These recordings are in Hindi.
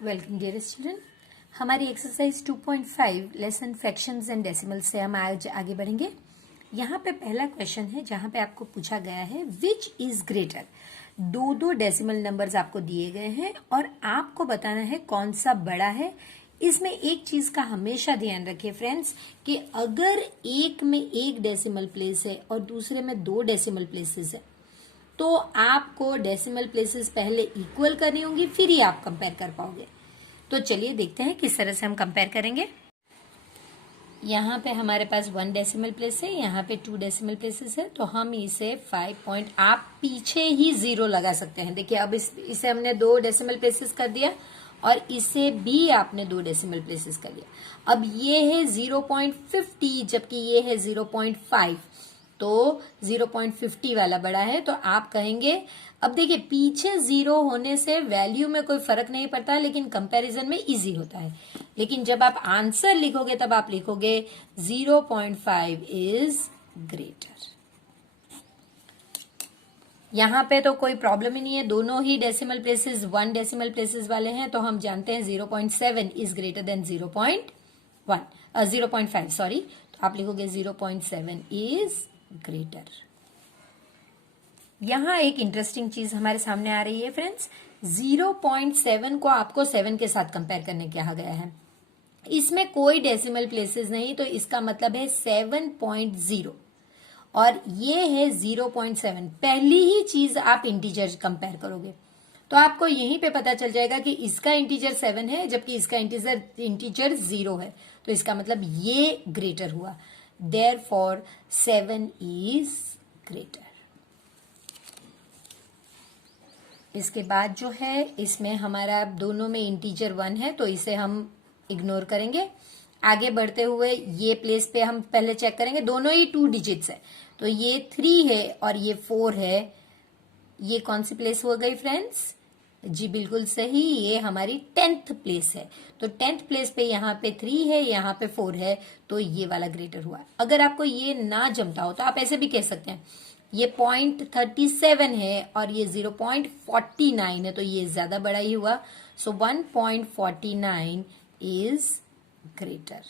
Welcome dear student. हमारी exercise 2.5 lesson fractions and decimal से हम आज आगे बढ़ेंगे। यहाँ पे पहला क्वेश्चन है जहाँ पे आपको पूछा गया है विच इज ग्रेटर। दो डेसिमल नंबर्स आपको दिए गए हैं और आपको बताना है कौन सा बड़ा है। इसमें एक चीज का हमेशा ध्यान रखिए फ्रेंड्स कि अगर एक में एक डेसिमल प्लेस है और दूसरे में दो डेसिमल प्लेसेस है तो आपको डेसिमल प्लेसेस पहले इक्वल करनी होंगी, फिर ही आप कंपेयर कर पाओगे। तो चलिए देखते हैं किस तरह से हम कंपेयर करेंगे। यहाँ पे हमारे पास 1 डेसिमल प्लेस है, यहाँ पे 2 डेसिमल प्लेसेस है, तो हम इसे 5 पॉइंट आप पीछे ही 0 लगा सकते हैं। देखिए अब इसे हमने 2 डेसिमल प्लेसेस कर दिया और इसे भी आपने 2 डेसिमल प्लेसेस कर दिया। अब ये है 0.50 जबकि ये है 0.5, तो 0.50 वाला बड़ा है। तो आप कहेंगे, अब देखिए पीछे 0 होने से वैल्यू में कोई फर्क नहीं पड़ता लेकिन कंपैरिजन में इजी होता है। लेकिन जब आप आंसर लिखोगे तब आप लिखोगे 0.5 इज ग्रेटर। यहां पे तो कोई प्रॉब्लम ही नहीं है, दोनों ही डेसिमल प्लेसेस 1 डेसिमल प्लेसेस वाले हैं, तो हम जानते हैं 0.7 इज ग्रेटर देन 0.5 सॉरी। तो आप लिखोगे 0.7 इज ग्रेटर। यहां एक इंटरेस्टिंग चीज हमारे सामने आ रही है फ्रेंड्स, 0.7 को आपको 7 के साथ कंपेयर करने कहा गया है। इसमें कोई डेसिमल प्लेसेस नहीं, तो इसका मतलब है 7.0 और ये है 0.7। पहली ही चीज आप इंटीजर कंपेयर करोगे तो आपको यहीं पे पता चल जाएगा कि इसका इंटीजर 7 है जबकि इसका इंटीजर 0 है, तो इसका मतलब ये ग्रेटर हुआ। Therefore 7 is greater। इसके बाद जो है इसमें हमारा दोनों में इंटीजर 1 है, तो इसे हम इग्नोर करेंगे। आगे बढ़ते हुए ये प्लेस पे हम पहले चेक करेंगे, दोनों ही 2 डिजिट्स है, तो ये 3 है और ये 4 है। ये कौन सी प्लेस हो गई फ्रेंड्स? जी बिल्कुल सही, ये हमारी 10th प्लेस है। तो 10th प्लेस पे यहाँ पे 3 है, यहाँ पे 4 है, तो ये वाला ग्रेटर हुआ। अगर आपको ये ना जमता हो तो आप ऐसे भी कह सकते हैं, ये 0.37 है और ये 0.49 है, तो ये ज्यादा बड़ा ही हुआ। सो 1.49 इज ग्रेटर।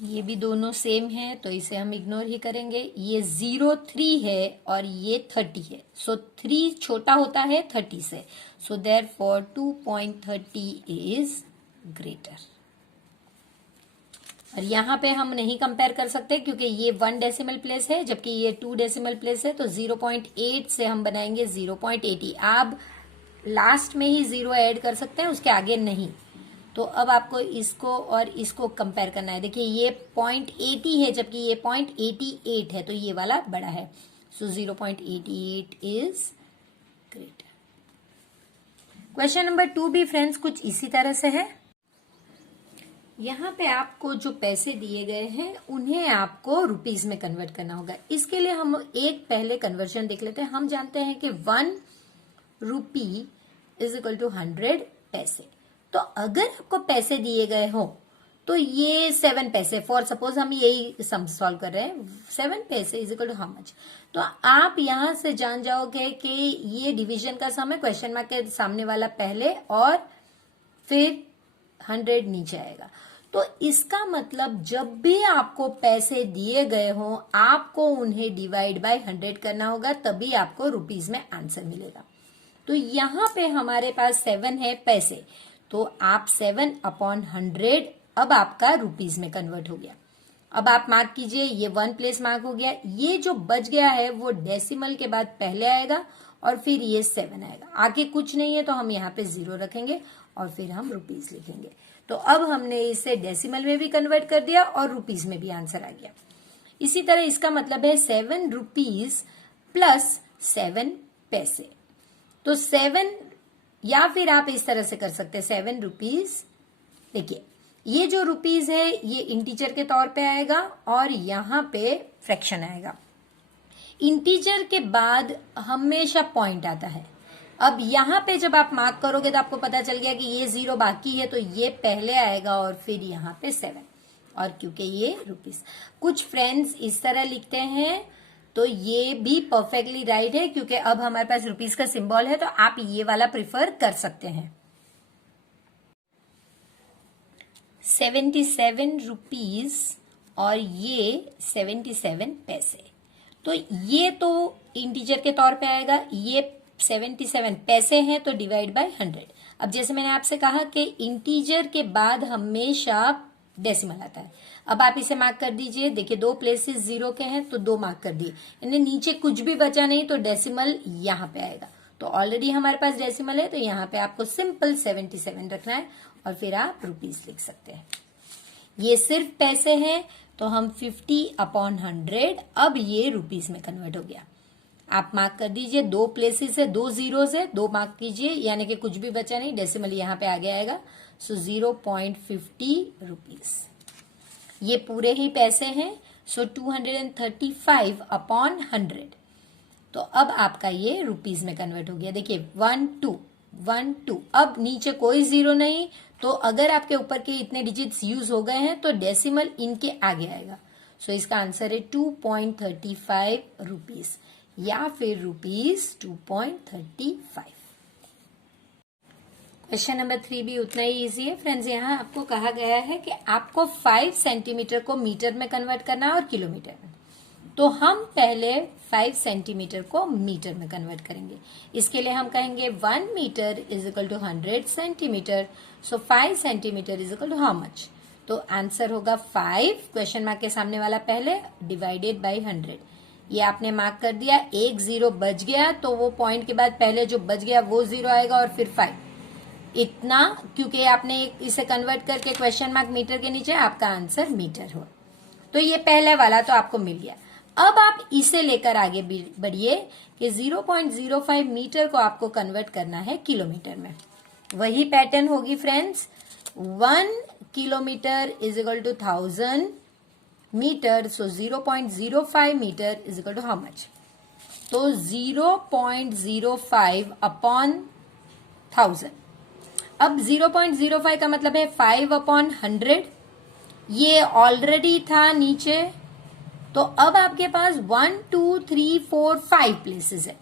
ये भी दोनों सेम है तो इसे हम इग्नोर ही करेंगे। ये 0.3 है और ये 30 है, सो 3 छोटा होता है 30 से, सो देयरफॉर 2.30 इज ग्रेटर। और यहाँ पे हम नहीं कंपेयर कर सकते क्योंकि ये 1 डेसिमल प्लेस है जबकि ये 2 डेसिमल प्लेस है, तो 0.8 से हम बनाएंगे 0.80। आप लास्ट में ही 0 ऐड कर सकते हैं, उसके आगे नहीं। तो अब आपको इसको और इसको कंपेयर करना है। देखिए ये 0.80 है जबकि ये 0.88 है, तो ये वाला बड़ा है, सो 0.88 इज ग्रेटर। क्वेश्चन नंबर 2 भी फ्रेंड्स कुछ इसी तरह से है। यहाँ पे आपको जो पैसे दिए गए हैं उन्हें आपको रुपीज में कन्वर्ट करना होगा। इसके लिए हम एक पहले कन्वर्जन देख लेते हैं। हम जानते हैं कि 1 रुपी इज इक्वल टू 100 पैसे। तो अगर आपको पैसे दिए गए हो तो ये 7 पैसे, फॉर सपोज हम यही सम सॉल्व कर रहे हैं, 7 पैसे is equal to how much. तो आप यहां से जान जाओगे कि ये डिवीजन का सम है, क्वेश्चन मार्क के सामने वाला पहले और फिर 100 नीचे आएगा। तो इसका मतलब जब भी आपको पैसे दिए गए हो आपको उन्हें डिवाइड बाय 100 करना होगा, तभी आपको रुपीज में आंसर मिलेगा। तो यहां पे हमारे पास 7 है पैसे, तो आप 7/100 अब आपका रुपीज में कन्वर्ट हो गया। अब आप मार्क कीजिए, ये 1 प्लेस मार्क हो गया। ये जो बच गया है वो डेसिमल के बाद पहले आएगा और फिर ये 7 आएगा। आगे कुछ नहीं है तो हम यहाँ पे 0 रखेंगे और फिर हम रुपीज लिखेंगे। तो अब हमने इसे डेसिमल में भी कन्वर्ट कर दिया और रुपीज में भी आंसर आ गया। इसी तरह इसका मतलब है 7 रुपीज प्लस 7 पैसे। तो 7, या फिर आप इस तरह से कर सकते हैं 7 रुपीज। देखिए ये जो रुपीज है ये इंटीजर के तौर पे आएगा और यहां पे फ्रैक्शन आएगा। इंटीजर के बाद हमेशा पॉइंट आता है। अब यहां पे जब आप मार्क करोगे तो आपको पता चल गया कि ये 0 बाकी है, तो ये पहले आएगा और फिर यहां पे 7, और क्योंकि ये रुपीज। कुछ फ्रेंड्स इस तरह लिखते हैं तो ये भी परफेक्टली राइट है, क्योंकि अब हमारे पास रुपीस का सिंबल है, तो आप ये वाला प्रिफर कर सकते हैं। 77 रुपीज और ये 77 पैसे, तो ये तो इंटीजर के तौर पे आएगा। ये 77 पैसे हैं तो डिवाइड बाय 100। अब जैसे मैंने आपसे कहा कि इंटीजर के बाद हमेशा डेसिमल आता है। अब आप इसे मार्क कर दीजिए। देखिए 2 प्लेसेस 0 के हैं तो 2 मार्क कर दिए, यानी नीचे कुछ भी बचा नहीं तो डेसिमल यहाँ पे आएगा। तो ऑलरेडी हमारे पास डेसिमल है, तो यहाँ पे आपको सिंपल 77 रखना है और फिर आप रुपीस लिख सकते हैं। ये सिर्फ पैसे हैं तो हम 50/100, अब ये रुपीस में कन्वर्ट हो गया। आप मार्क कर दीजिए, 2 प्लेसेस है, 2 जीरोस है, 2 मार्क कीजिए, यानी कि कुछ भी बचा नहीं, डेसिमल यहाँ पे आगे आएगा। सो 0.50 रुपीस, ये पूरे ही पैसे हैं। सो 235/100, तो अब आपका ये रुपीस में कन्वर्ट हो गया। देखिए 1 2 1 2, अब नीचे कोई जीरो नहीं, तो अगर आपके ऊपर के इतने डिजिट्स यूज हो गए हैं तो डेसिमल इनके आगे आएगा। सो इसका आंसर है 2.35 रुपीस या फिर रुपीस 2.35। क्वेश्चन नंबर 3 भी उतना ही इजी है फ्रेंड्स। यहाँ आपको कहा गया है कि आपको 5 सेंटीमीटर को मीटर में कन्वर्ट करना है और किलोमीटर में। तो हम पहले 5 सेंटीमीटर को मीटर में कन्वर्ट करेंगे। इसके लिए हम कहेंगे 1 metre is equal to 100 centimetre. So 5 centimetre is equal to how much? तो आंसर होगा 5, क्वेश्चन मार्क के सामने वाला पहले, डिवाइडेड बाई 100। ये आपने मार्क कर दिया, एक जीरो बच गया तो वो पॉइंट के बाद पहले जो बच गया वो जीरो आएगा और फिर 5, इतना, क्योंकि आपने इसे कन्वर्ट करके क्वेश्चन मार्क मीटर के नीचे, आपका आंसर मीटर हो। तो ये पहले वाला तो आपको मिल गया। अब आप इसे लेकर आगे बढ़िए कि 0.05 मीटर को आपको कन्वर्ट करना है किलोमीटर में। वही पैटर्न होगी friends, 1 kilometre is equal to 1000 metre. So 0.05 metre is equal to how much? तो 0.05/1000। अब 0.05 का मतलब है 5/100। ये ऑलरेडी था नीचे, तो अब आपके पास 1 2 3 4 5 प्लेसेस है,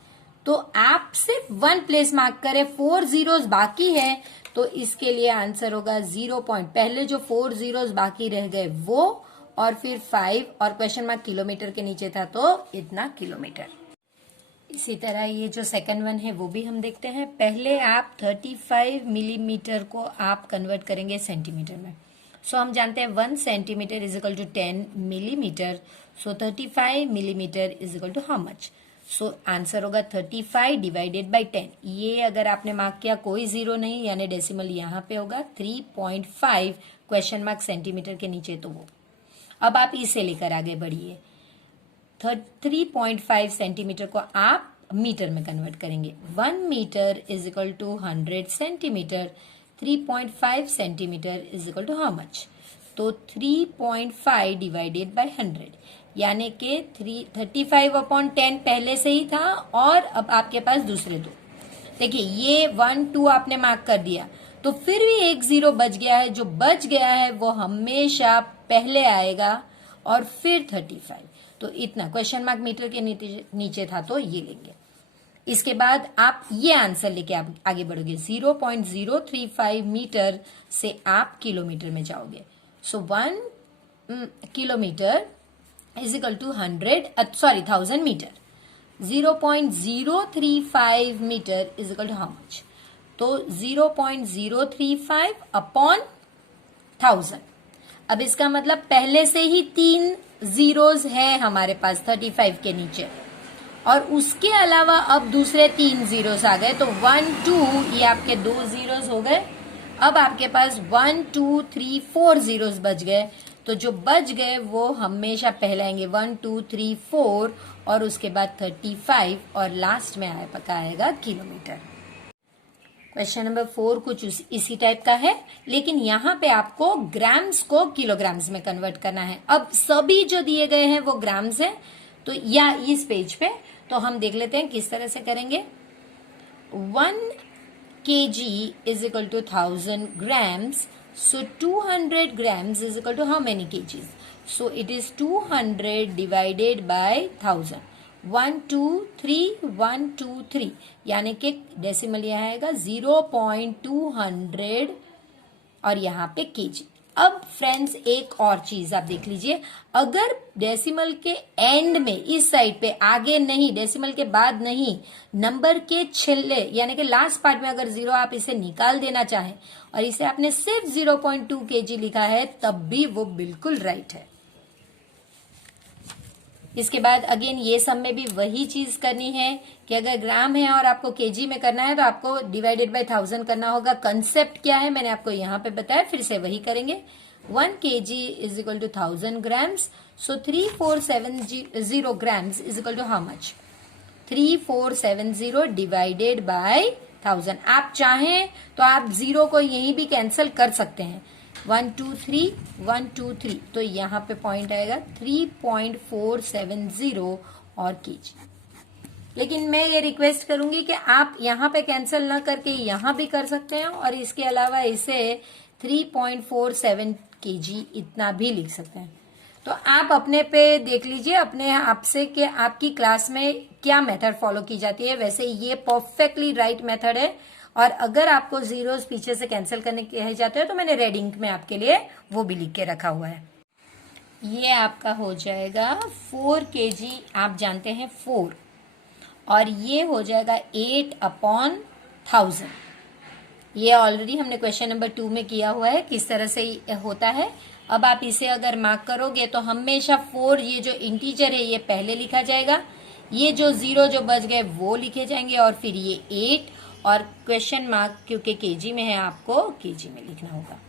तो आप सिर्फ 1 प्लेस मार्क करें, 4 जीरोस बाकी है, तो इसके लिए आंसर होगा 0. पहले जो 4 जीरोस बाकी रह गए वो, और फिर 5, और क्वेश्चन मार्क किलोमीटर के नीचे था तो इतना किलोमीटर। इसी तरह ये जो सेकंड वन है वो भी हम देखते हैं। पहले आप 35 मिलीमीटर को आप कन्वर्ट करेंगे सेंटीमीटर में। सो हम जानते हैं 1 centimetre is equal to 10 millimetre. So 35 millimetre is equal to how much? So answer होगा 35 डिवाइडेड बाई 10। ये अगर आपने मार्क किया कोई जीरो नहीं, यानी डेसिमल यहाँ पे होगा 3.5, क्वेश्चन मार्क सेंटीमीटर के नीचे तो वो। अब आप इसे लेकर आगे बढ़िए, 3.5 सेंटीमीटर को आप मीटर में कन्वर्ट करेंगे। 1 metre is equal to 100 centimetre. 3.5 centimetre is equal to how much? तो 3.5 डिवाइडेड बाय 100, यानी कि 35/10 पहले से ही था, और अब आपके पास दूसरे दो। देखिए ये 1 2 आपने मार्क कर दिया, तो फिर भी एक जीरो बच गया है। जो बच गया है वो हमेशा पहले आएगा और फिर 35, तो इतना क्वेश्चन मार्क मीटर के नीचे था तो ये लेंगे। इसके बाद आप ये आंसर लेके आप आगे बढ़ोगे, 0.035 मीटर से आप किलोमीटर में जाओगे। So 1 kilometre is equal to 1000 metre. 0.035 metre is equal to how much? तो 0.035/1000। अब इसका मतलब पहले से ही 3 जीरोस है हमारे पास 35 के नीचे, और उसके अलावा अब दूसरे 3 जीरोस आ गए, तो 1 2 ये आपके 2 जीरोस हो गए। अब आपके पास 1 2 3 4 जीरोस बच गए, तो जो बच गए वो हमेशा पहले आएंगे, 1 2 3 4, और उसके बाद 35, और लास्ट में आएगा किलोमीटर। क्वेश्चन नंबर 4 कुछ इसी टाइप का है, लेकिन यहाँ पे आपको ग्राम्स को किलोग्राम्स में कन्वर्ट करना है। अब सभी जो दिए गए हैं वो ग्राम्स हैं, तो या इस पेज पे तो हम देख लेते हैं किस तरह से करेंगे। 1 kg is equal to 1000 grams. So 200 grams is equal to how many kgs? So it is 200 divided by 1000. 123 यानी कि डेसिमल यहाँ आएगा 0.200 और यहाँ पे केजी। अब फ्रेंड्स एक और चीज आप देख लीजिए, अगर डेसिमल के एंड में इस साइड पे आगे नहीं, डेसिमल के बाद नहीं, नंबर के छिल्ले यानी कि लास्ट पार्ट में अगर 0 आप इसे निकाल देना चाहें और इसे आपने सिर्फ 0.2 केजी लिखा है तब भी वो बिल्कुल राइट है। इसके बाद अगेन ये सब में भी वही चीज करनी है कि अगर ग्राम है और आपको केजी में करना है तो आपको डिवाइडेड बाय 1000 करना होगा। कंसेप्ट क्या है मैंने आपको यहाँ पे बताया, फिर से वही करेंगे। 1 kg is equal to 1000 grams, so 3470 grams is equal to how much? 3470 divided by 1000। आप चाहें तो आप 0 को यहीं भी कैंसिल कर सकते हैं। 1 2 3 1 2 3, तो यहाँ पे पॉइंट आएगा 3.470 और केजी। लेकिन मैं ये रिक्वेस्ट करूंगी कि आप यहाँ पे कैंसिल ना करके यहाँ भी कर सकते हैं और इसके अलावा इसे 3.47 केजी इतना भी लिख सकते हैं। तो आप अपने पे देख लीजिए अपने आप से कि आपकी क्लास में क्या मेथड फॉलो की जाती है। वैसे ये परफेक्टली राइट मेथड है और अगर आपको जीरोस पीछे से कैंसिल करने कहे जाते हैं तो मैंने रेड इंक में आपके लिए वो भी लिख के रखा हुआ है। ये आपका हो जाएगा 4 kg, आप जानते हैं 4, और ये हो जाएगा 8/1000। ये ऑलरेडी हमने क्वेश्चन नंबर 2 में किया हुआ है किस तरह से होता है। अब आप इसे अगर मार्क करोगे तो हमेशा 4, ये जो इंटीजर है ये पहले लिखा जाएगा, ये जो 0 जो बच गए वो लिखे जाएंगे और फिर ये 8 और क्वेश्चन मार्क क्योंकि केजी में है आपको केजी में लिखना होगा।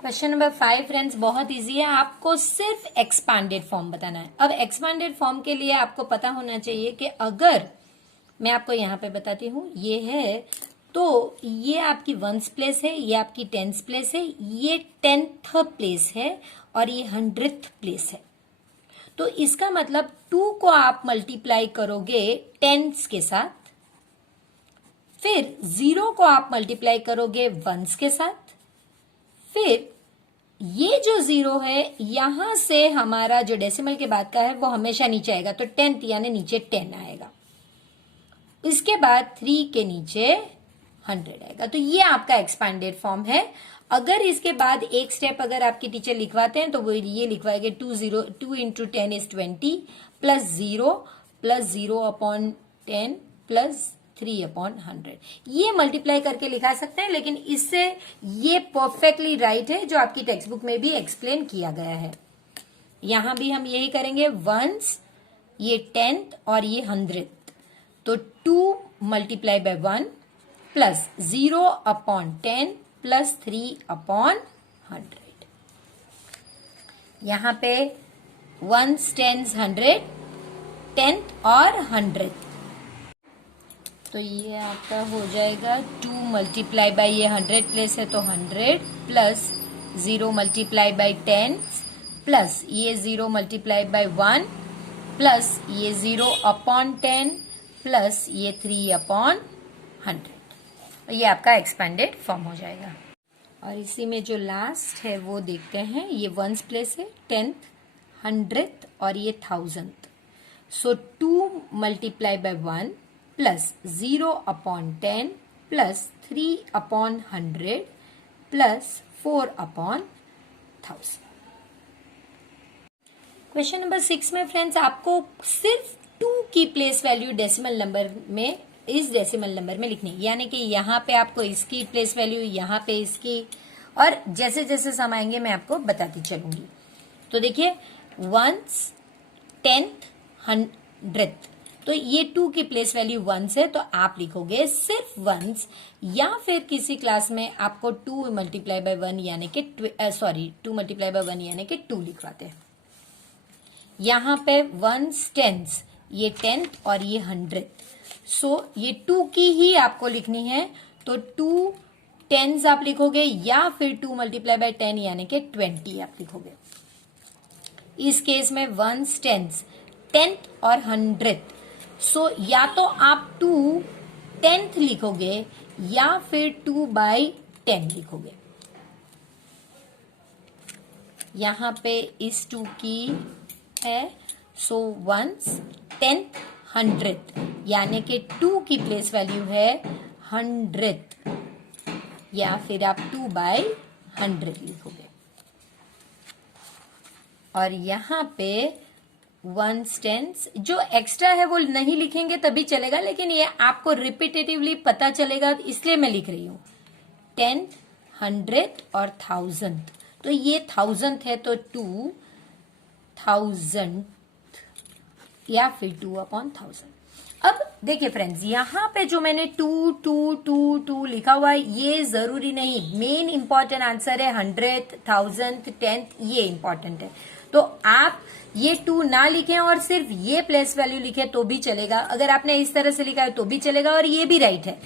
क्वेश्चन नंबर 5 फ्रेंड्स बहुत इजी है, आपको सिर्फ एक्सपांडेड फॉर्म बताना है। अब एक्सपांडेड फॉर्म के लिए आपको पता होना चाहिए कि अगर मैं आपको यहाँ पे बताती हूँ ये है तो ये आपकी 1th प्लेस है, ये आपकी 10th प्लेस है, ये 10th प्लेस है और ये 100th प्लेस है। तो इसका मतलब 2 को आप मल्टीप्लाई करोगे 10s के साथ, फिर 0 को आप मल्टीप्लाई करोगे 1s के साथ, फिर ये जो 0 है यहां से हमारा जो डेसिमल के बाद का है वो हमेशा नीचे आएगा, तो 10th यानी नीचे 10 आएगा। इसके बाद 3 के नीचे 100 आएगा। तो ये आपका एक्सपांडेड फॉर्म है। अगर इसके बाद एक स्टेप अगर आपके टीचर लिखवाते हैं तो वो ये लिखवाएंगे 2 into 10 is 20 प्लस 0/10 प्लस 3/100। ये मल्टीप्लाई करके लिखा सकते हैं, लेकिन इससे ये परफेक्टली राइट है जो आपकी टेक्स्ट बुक में भी एक्सप्लेन किया गया है। यहां भी हम यही करेंगे, 1s, ये 10th और ये 100th, तो 2 मल्टीप्लाई बाय 1 प्लस 0/10 प्लस 3/100। यहां पे 1s 10s 100, 10th और 100th, तो ये आपका हो जाएगा 2 मल्टीप्लाई बाय ये 100 प्लेस है तो 100 प्लस 0 मल्टीप्लाई बाय 10 प्लस ये 0 मल्टीप्लाई बाय 1 प्लस ये 0/10 प्लस ये 3/100। ये आपका एक्सपेंडेड फॉर्म हो जाएगा। और इसी में जो लास्ट है वो देखते हैं, ये 1s प्लेस है, 10th, 100th और ये 1000th। So 2 multiply by 1 plus 0/10 plus 3/100 plus 4/1000। Question number 6 में फ्रेंड्स आपको सिर्फ 2 की प्लेस वैल्यू डेसिमल नंबर में, इस डेसिमल नंबर में लिखनी है, यानी कि यहाँ पे आपको इसकी प्लेस वैल्यू, यहाँ पे इसकी, और जैसे जैसे समाएंगे मैं आपको बताती चलूंगी। तो देखिए 1s 10th 100th, तो ये 2 की प्लेस वैल्यू 1s है तो आप लिखोगे सिर्फ 1s, या फिर किसी क्लास में आपको 2 मल्टीप्लाई बाय 1 यानी कि 2 मल्टीप्लाई बाय 1 यानी कि 2 लिखवाते हैं। यहाँ पे 1s 10s, ये 10th और ये 100th, सो ये 2 की ही आपको लिखनी है, तो 2 10s आप लिखोगे या फिर 2 मल्टीप्लाई बाय 10 यानी कि 20 आप लिखोगे। इस केस में 1s 10s, 10th और 100th, सो या तो आप 2 10th लिखोगे या फिर 2 बाय 10 लिखोगे। यहां पे इस 2 की है सो वंस, टेंथ, 100th, यानी कि 2 की प्लेस वैल्यू है 100th, या फिर आप 2/100 लिखोगे। और यहाँ पे वंस, टेंस, जो एक्स्ट्रा है वो नहीं लिखेंगे तभी चलेगा, लेकिन ये आपको रिपीटेटिवली पता चलेगा इसलिए मैं लिख रही हूँ। 10th, 100th और 1000th, तो ये 1000th है तो 2000 या फिर 2/1000। अब देखिए फ्रेंड्स, यहाँ पे जो मैंने 2 2 2 2 लिखा हुआ है ये जरूरी नहीं, मेन इंपॉर्टेंट आंसर है 100th, 1000th, 10th, ये इंपॉर्टेंट है। तो आप ये 2 ना लिखें और सिर्फ ये प्लेस वैल्यू लिखें तो भी चलेगा, अगर आपने इस तरह से लिखा है तो भी चलेगा, और ये भी राइट है।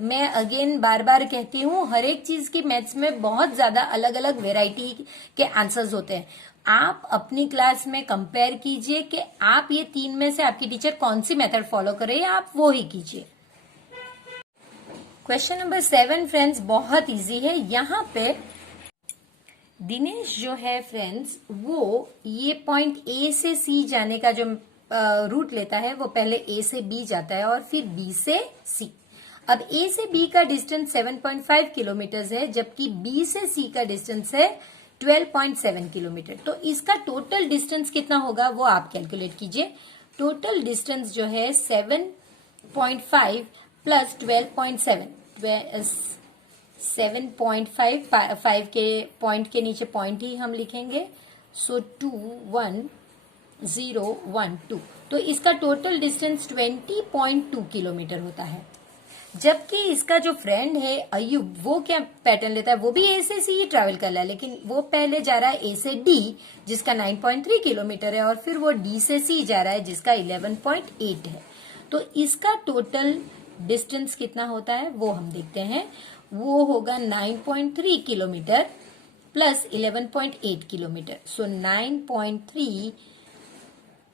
मैं अगेन बार बार कहती हूँ, हर एक चीज की मैथ्स में बहुत ज्यादा अलग अलग वेराइटी के आंसर्स होते हैं। आप अपनी क्लास में कंपेयर कीजिए कि आप ये 3 में से आपकी टीचर कौन सी मेथड फॉलो करे, आप वो ही कीजिए। क्वेश्चन नंबर 7 फ्रेंड्स बहुत इजी है। यहाँ पे दिनेश जो है फ्रेंड्स, वो ये पॉइंट ए से सी जाने का जो रूट लेता है वो पहले ए से बी जाता है और फिर बी से सी। अब ए से बी का डिस्टेंस 7.5 किलोमीटर है, जबकि बी से सी का डिस्टेंस है 12.7 किलोमीटर। तो इसका टोटल डिस्टेंस कितना होगा वो आप कैलकुलेट कीजिए। टोटल डिस्टेंस जो है 7.5 प्लस 12.7, 7.5, 5 के पॉइंट के नीचे पॉइंट ही हम लिखेंगे, सो 21012। तो इसका टोटल डिस्टेंस 20.2 किलोमीटर होता है। जबकि इसका जो फ्रेंड है अयुब, वो क्या पैटर्न लेता है, वो भी ए से सी ही ट्रैवल कर रहा है, लेकिन वो पहले जा रहा है ए से डी जिसका 9.3 किलोमीटर है, और फिर वो डी से सी जा रहा है जिसका 11.8 है। तो इसका टोटल डिस्टेंस कितना होता है वो हम देखते हैं। वो होगा 9.3 किलोमीटर प्लस 11.8 किलोमीटर, सो 9.3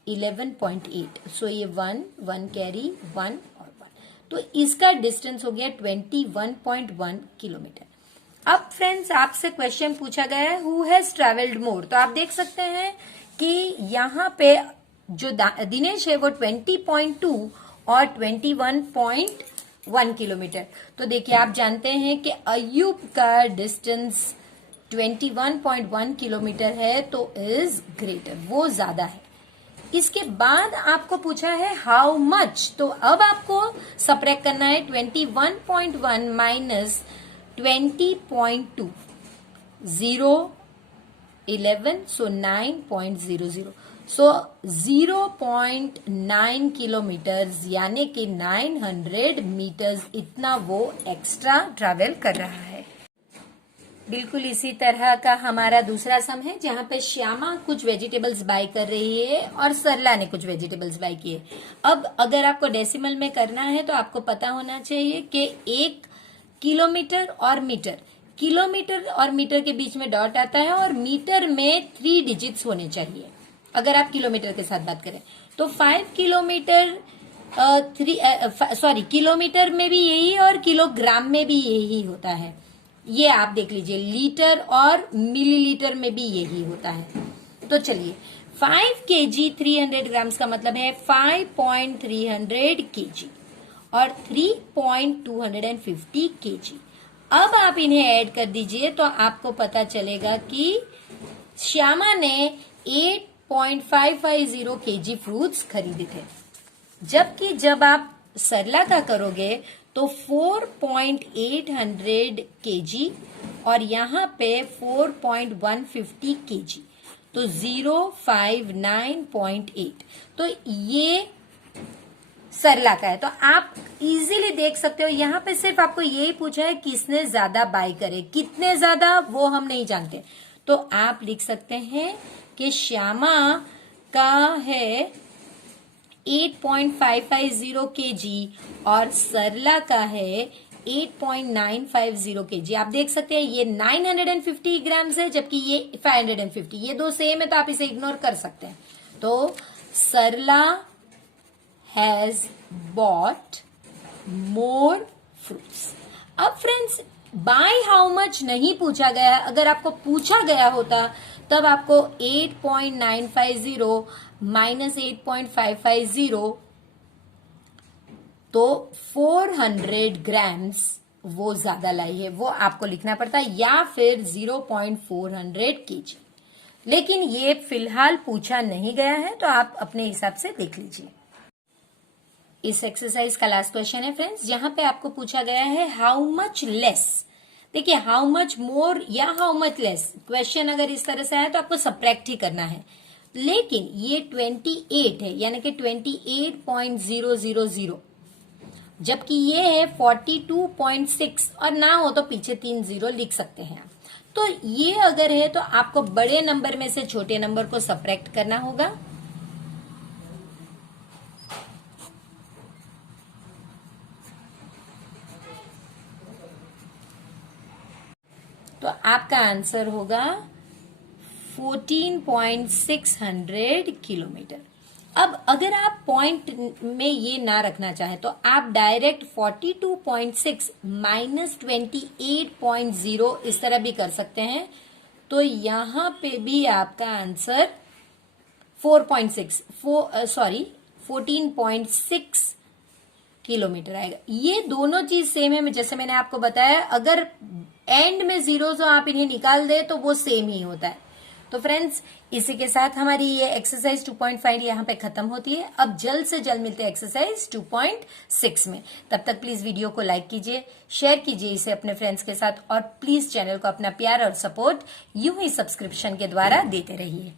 11.8, सो ये 1 कैरी 1 और 1, तो इसका डिस्टेंस हो गया 21.1 किलोमीटर। अब फ्रेंड्स आपसे क्वेश्चन पूछा गया है हु हैज ट्रेवल्ड मोर, तो आप देख सकते हैं कि यहाँ पे जो दिनेश है वो 20.2 और 21.1 किलोमीटर। तो देखिए आप जानते हैं कि अयूब का डिस्टेंस 21.1 किलोमीटर है, तो इज ग्रेटर, वो ज्यादा है। इसके बाद आपको पूछा है हाउ मच, तो अब आपको सबट्रैक्ट करना है 21.1 माइनस 20.2, 0 11, सो 9.00, सो 0.9 किलोमीटर यानी कि 900 मीटर्स, इतना वो एक्स्ट्रा ट्रैवल कर रहा है। बिल्कुल इसी तरह का हमारा दूसरा सम है जहां पे श्यामा कुछ वेजिटेबल्स बाय कर रही है और सरला ने कुछ वेजिटेबल्स बाय किए। अब अगर आपको डेसिमल में करना है तो आपको पता होना चाहिए कि 1 किलोमीटर और मीटर, किलोमीटर और मीटर के बीच में डॉट आता है और मीटर में 3 डिजिट्स होने चाहिए अगर आप किलोमीटर के साथ बात करें। तो 5 किलोमीटर किलोमीटर में भी यही और किलोग्राम में भी यही होता है, ये आप देख लीजिए। लीटर और मिलीलीटर में भी यही होता है। तो चलिए 5 kg 300 ग्राम्स का मतलब है 5.300 kg और 3.250 kg। अब आप इन्हें ऐड कर दीजिए तो आपको पता चलेगा कि श्यामा ने 8.550 kg फ्रूट्स खरीदे थे, जबकि जब आप सरला का करोगे तो 4.800 kg और यहाँ पे 4.150 kg, तो 059.8, तो ये सरला का है। तो आप इजीली देख सकते हो, यहाँ पे सिर्फ आपको यही पूछा है किसने ज्यादा बाय करे, कितने ज्यादा वो हम नहीं जानते। तो आप लिख सकते हैं कि श्यामा का है 8.550 kg और सरला का है 8.950 kg। आप देख सकते हैं ये 950 ग्राम्स है जबकि ये 550, ये दो सेम है तो आप इसे इग्नोर कर सकते हैं। तो सरला हैज बॉट मोर फ्रूट्स। अब फ्रेंड्स बाय हाउ मच नहीं पूछा गया है, अगर आपको पूछा गया होता तब आपको 8.950 माइनस 8.550 तो 400 ग्राम्स वो ज्यादा लाई है, वो आपको लिखना पड़ता है, या फिर 0.400 kg। लेकिन ये फिलहाल पूछा नहीं गया है, तो आप अपने हिसाब से देख लीजिए। इस एक्सरसाइज का लास्ट क्वेश्चन है फ्रेंड्स, जहां पे आपको पूछा गया है हाउ मच लेस। देखिए हाउ मच मोर या हाउ मच लेस, क्वेश्चन अगर इस तरह से आया तो आपको सबट्रैक्ट ही करना है। लेकिन ये 28 है, यानी कि 28.000, जबकि ये है 42.6, और ना हो तो पीछे 3 जीरो लिख सकते हैं। तो ये अगर है तो आपको बड़े नंबर में से छोटे नंबर को सबट्रैक्ट करना होगा। तो आपका आंसर होगा 14.600 किलोमीटर। अब अगर आप पॉइंट में ये ना रखना चाहें तो आप डायरेक्ट 42.6 माइनस 28.0 इस तरह भी कर सकते हैं। तो यहां पे भी आपका आंसर 14.6 किलोमीटर आएगा। ये दोनों चीज सेम है, जैसे मैंने आपको बताया, अगर एंड में जीरो जो आप इन्हें निकाल दे तो वो सेम ही होता है। तो फ्रेंड्स, इसी के साथ हमारी ये एक्सरसाइज 2.5 यहाँ पे खत्म होती है। अब जल्द से जल्द मिलते हैं एक्सरसाइज 2.6 में। तब तक प्लीज वीडियो को लाइक कीजिए, शेयर कीजिए इसे अपने फ्रेंड्स के साथ, और प्लीज चैनल को अपना प्यार और सपोर्ट यूं ही सब्सक्रिप्शन के द्वारा देते रहिए।